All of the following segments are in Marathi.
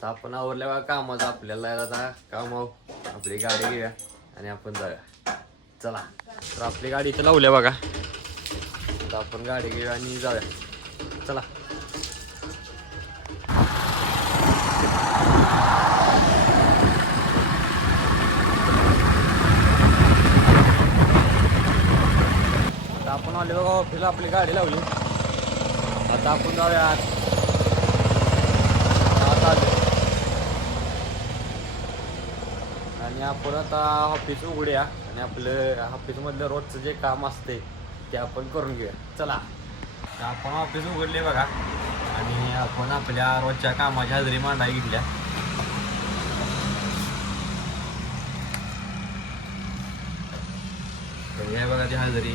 आता आपण आवरल्या बघा कामाचं आपल्याला आता कामाव आपली गाडी घेऊया आणि आपण जाऊया. चला तर आपली गाडी इथं लावल्या बघा. आता आपण गाडी घेऊया आणि जाऊया. चला आता आपण आले बघा ऑफिसला आपली गाडी लावली. आता आपण जाऊया आणि आपण आता ऑफिस उघडूया आणि आपलं ऑफिसमधलं रोजचं जे काम असते ते आपण करून घेऊया. चला आपण ऑफिस उघडले बघा आणि आपण आपल्या रोजच्या कामाची हजेरी मांडायला घेतल्या. तर हे बघा ती हजेरी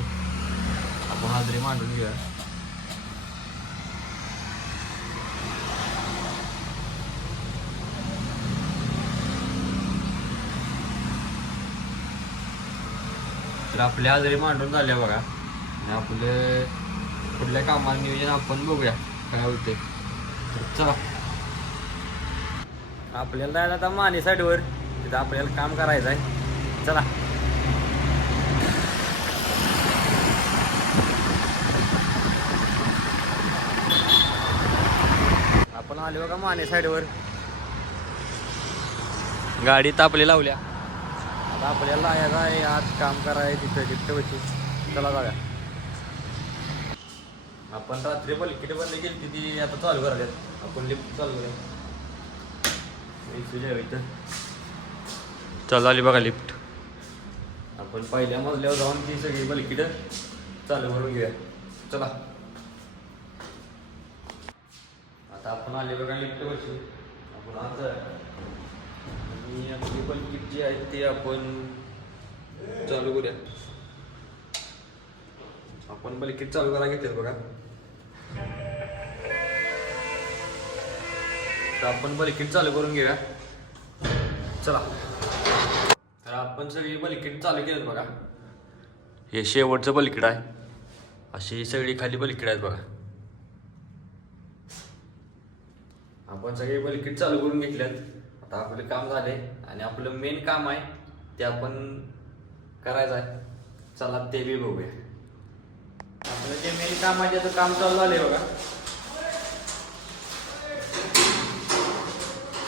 आपण हजेरी मांडून घेऊया. तर आपल्या हजेरी मांडून झाल्या बघा आणि आपलं कुठल्या कामाला नियोजन आपण बघूया काय होते. चला आपल्याला जायला आता माने साईडवर तिथं आपल्याला काम करायचं आहे. चला आपण आले बघा माने साईडवर. गाडी तापली लावल्या. आता आपल्याला यायचं आहे आज काम करायचं तिथं लिफ्ट होती. चला जाऊया. आपण रात्री बलकिट बंद केली ती आता चालू करायच्यात. आपण लिफ्ट चालू करूया. इथं चालू आली बघा लिफ्ट. आपण पहिल्या मजल्यावर जाऊन ती सगळी बलकिट चालू करून घेऊया. चला आता आपण आले बघा लिफ्ट वरची. आपण आज आणि आपली बलकिट जी आहे ती आपण चालू करूया. आपण बलकिट चालू करायला घेतलं बघा. तर आपण बलकिट चालू करून घेऊया. चला तर आपण सगळी बलकिट चालू केलं बघा. हे शेवटचं बलकिट आहे. अशी सगळी खाली बलकिट आहेत बघा. आपण सगळी बलकिट चालू करून घेतल्यात. आता आपलं काम झाले आणि आपलं मेन काम आहे ते आपण करायचं आहे. चला ते बी बघूया. आपलं जे मेन काम आहे त्याचं काम चालू झालंय बघा.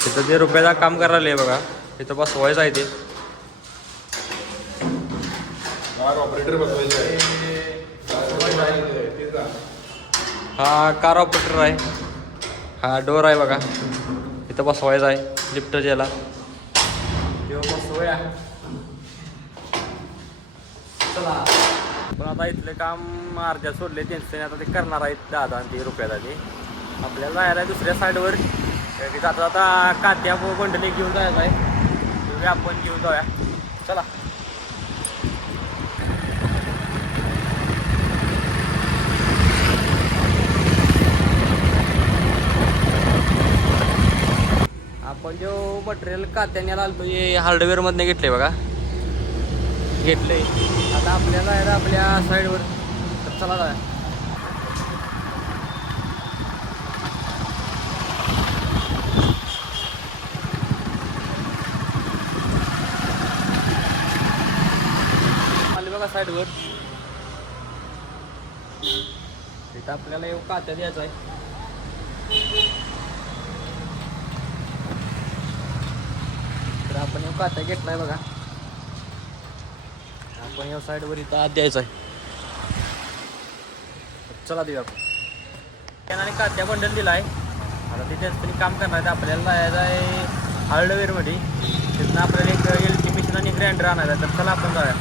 तिथं जे रुपयाचं काम करायला आहे बघा तिथं बसवायचं आहे ते. ऑपरेटर बसवायचं आहे. हा कार ऑपरेटर आहे. हा डोर आहे बघा इथं बसवायचा आहे लिफ्ट ज्याला बसवूया. चला पण आता इथलं काम अर्ध्या सोडले त्यांचं आता ते करणार आहेत दादा आणि ते रुपयाला ते. आपल्याला जायला आहे दुसऱ्या साईडवर. जाता आता कात्या बंडली घेऊन जायचं आहे. आपण घेऊन जाऊया. चला आपण जो मटेरियल कात्याने आलतो हे हार्डवेअर मधनं घेतले बघा. घेतलंय आता आपल्याला आहे आपल्या साईडवर. तर चला जाऊया. आले बघा साईडवर. तिथं आपल्याला येऊ कात्या द्यायचा आहे. तर आपण येऊ कात्या घेतलाय बघा. आपण या साईडवर इथं आत द्यायचं आहे. चला देऊया आपण. त्याने कात्या बंडल दिला आहे. आता तिथे त्यांनी काम करणार आहे. आपल्याला जायचं आहे हार्डवेअरमध्ये. तिथून आपल्याला एक LT मशीन आणि ग्राइंडर आणायचं आहे. तर चला आपण जाऊया.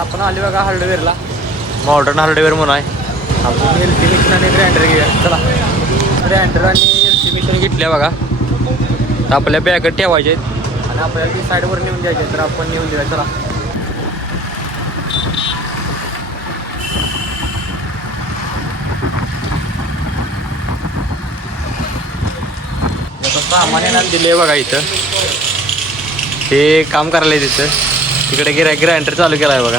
आपण आले बघा हार्डवेअरला. मॉडर्न हार्डवेअर म्हणून आहे. आपण LT मशीन आणि ग्राइंडर घेऊया. चला ग्राइंडर आणि LT मशीन घेतल्या बघा. तर आपल्या बॅगेत ठेवायचे आहेत आणि आपल्याला ती साईडवर नेऊन द्यायचे. तर आपण नेऊन देऊया. चला सामान येणार दिले बघा इथं. हे काम करायला तिथं. तिकडे ग्राइंडर चालू केलाय बघा.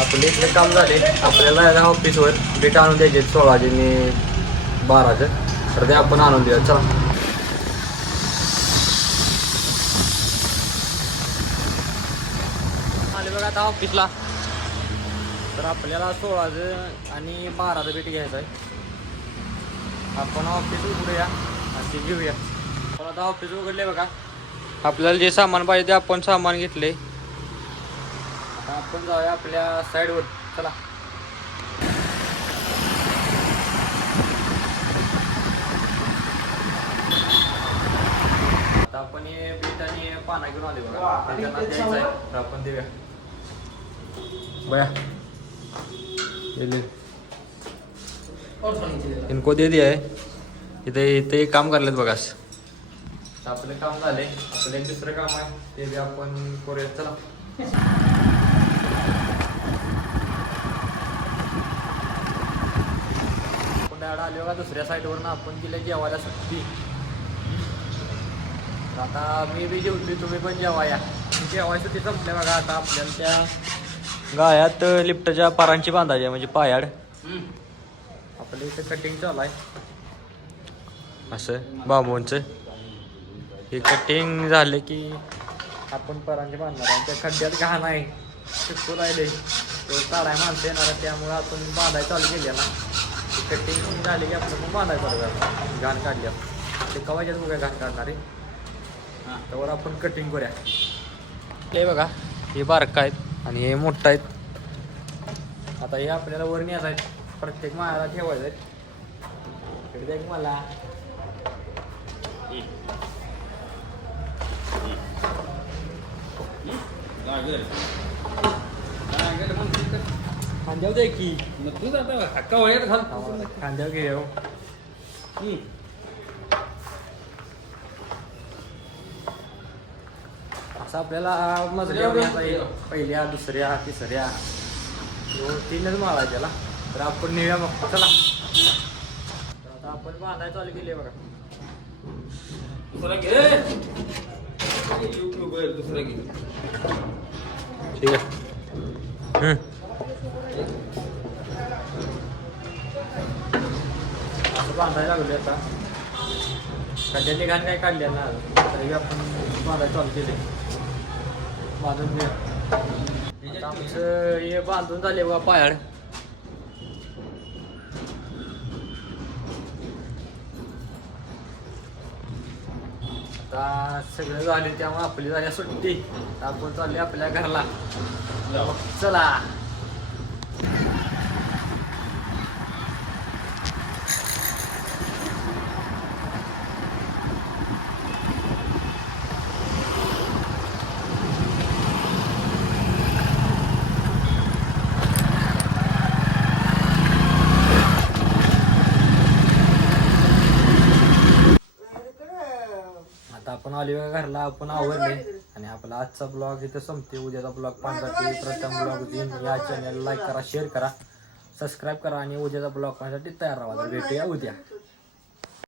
आपले इथलं काम झाले. आपल्याला जायला ऑफिसवर डेट आणून द्यायचे 16चे आणि 12चं. तर ते आपण आणून देऊया. चला. आले बघा आता ऑफिसला. तर आपल्याला 16चं आणि 12चं भेट घ्यायचं आहे. आपण ऑफिस उघडूया आणि ते घेऊया. पण आता ऑफिस उघडले बघा. आपल्याला जे सामान पाहिजे ते आपण सामान घेतले. आता आपण जाऊया आपल्या साईडवर. चला. आता आपण हे बीट आणि पाना घेऊन आले बघा. त्यांना द्यायचं आहे तर आपण देऊया. बया इनको दे दिया आहे. इथे काम करलेत बघा. आपलं काम झालंय. आपलं एक दुसरं काम आहे ते बी आपण करूया. चला. पुन्हा आले बघा दुसऱ्या साईडवरून आपण दिलं जेवायला सुट्टी. आता मी बी जेवली तुम्ही पण जेवा या. जेवाय सुट्टी संपल्या बघा. आता आपल्याला त्या गायात लिफ्टच्या पारांची बांधायची म्हणजे पायाड. आपल्या इथं कटिंग चालू आहे असं बांबूंचं. हे कटिंग झाले की आपण परांचे बांधणार आहे. त्या खड्ड्यात घाण आहे चिपकू राहिले तो काढाय माणसं येणार आहे. त्यामुळे आपण बांधायला चालू केली ना. कटिंग झाली की आपण बांधायला चालू करणार. घाण काढल्या ते कवायच्याच बघा घाण काढणारे. त्यावर आपण कटिंग करूया. हे बघा हे बारका आहेत आणि हे मोठं आहेत. आता हे आपल्याला वर न्यायचं आहेत. प्रत्येक माळाला ठेवायचं आहे. इकडे एक मला खांद्यावर दे की तू जाता हक्का वळ्यात घाल. खांद्यावर घे हो. असं आपल्याला मजल्या पहिल्या दुसऱ्या तिसऱ्या 3च माळा आहे त्याला. तर आपण नेऊया मग. चला. तर आता आपण बांधायला चालू केली बघा. दुसरा घे. दुसरा घे. ठीक आहे. असं बांधायला लागले आता. सध्याची घाण काय काढल्या ना तरी आपण बांधायला चालू केले. बांधून घेऊया. आमचं हे बांधून झाले बघा पायाड. आता सगळं झाले त्यामुळे आपली झाल्या सुट्टी. आपण चालले आपल्या घरला. चला. आता आपण आलो घरला. आपण आवरले आणि आपला आजचा ब्लॉग इथं संपते. उद्याचा ब्लॉग पाहण्यासाठी प्रथम ब्लॉग या चॅनल लाईक करा, शेअर करा, सबस्क्राईब करा आणि उद्याचा ब्लॉग पाहण्यासाठी तयार राहा. भेटूया उद्या.